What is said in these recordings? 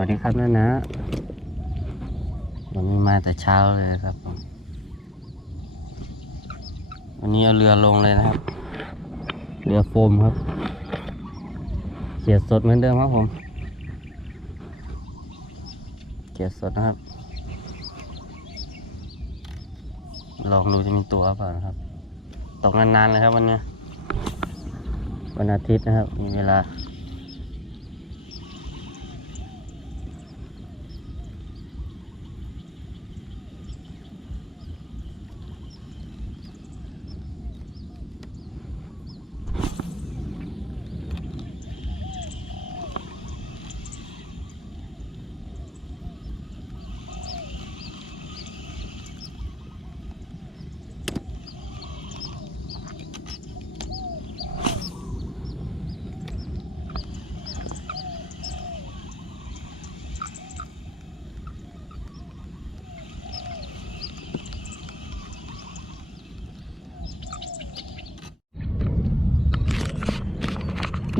วัสดีครับนะนะวันนี้มาแต่เช้าเลยครับผมวันนี้เอาเรือลงเลยนะครับ เรือโฟมครับ เขียดสดเหมือนเดิมครับผม เขียดสดนะครับ ลองดูจะมีตัวเปล่านะครับ ตกนานๆเลยครับวันนี้ วันอาทิตย์นะครับ มีเวลา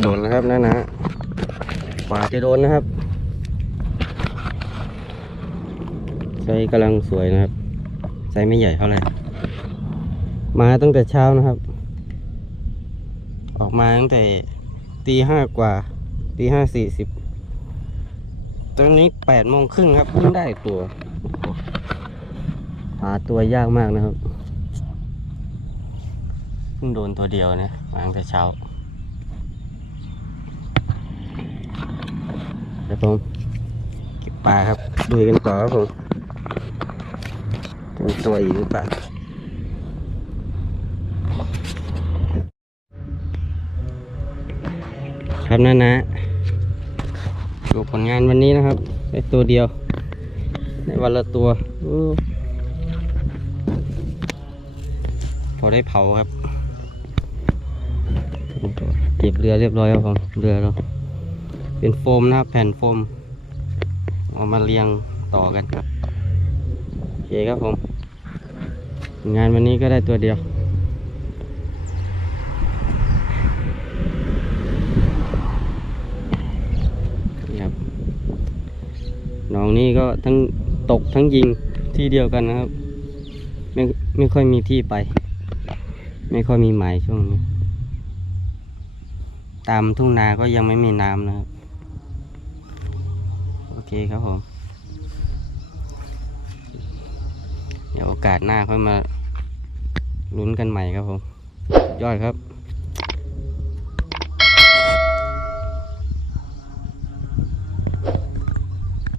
โดนแล้วครับนะนะกว่าจะโดนนะครับไซส์กำลังสวยนะครับไซส์ไม่ใหญ่เท่าไหร่มาตั้งแต่เช้านะครับ ออกมาตั้งแต่ตีห้ากว่าตีห้าสี่สิบตอนนี้แปดโมงครึ่งครับเพิ่งได้ตัวหาตัวยากมากนะครับเพิ่งโดนตัวเดียวเนี่ยมาตั้งแต่เช้า เดี๋ยวผมเก็บปลาครับดูกันต่อครับผมเป็นตัวอีกหรือเปล่าครับนั่นนะดูผลงานวันนี้นะครับได้ตัวเดียวได้วันละตัวพอได้เผาครับเก็บเรือเรียบร้อยครับผมเรือเรา เป็นโฟมนะครับ แผ่นโฟมเอามาเรียงต่อกันครับโอเคครับผม งานวันนี้ก็ได้ตัวเดียวนะครับน้องนี่ก็ทั้งตกทั้งยิงที่เดียวกันนะครับ ไม่ไม่ค่อยมีที่ไป ไม่ค่อยมีหมายช่วงนี้ ตามทุ่งนาก็ยังไม่มีน้ำนะครับ เคครับผม เดี๋ยวโอกาสหน้าค่อยมาลุ้นกันใหม่ครับผม ยอดครับ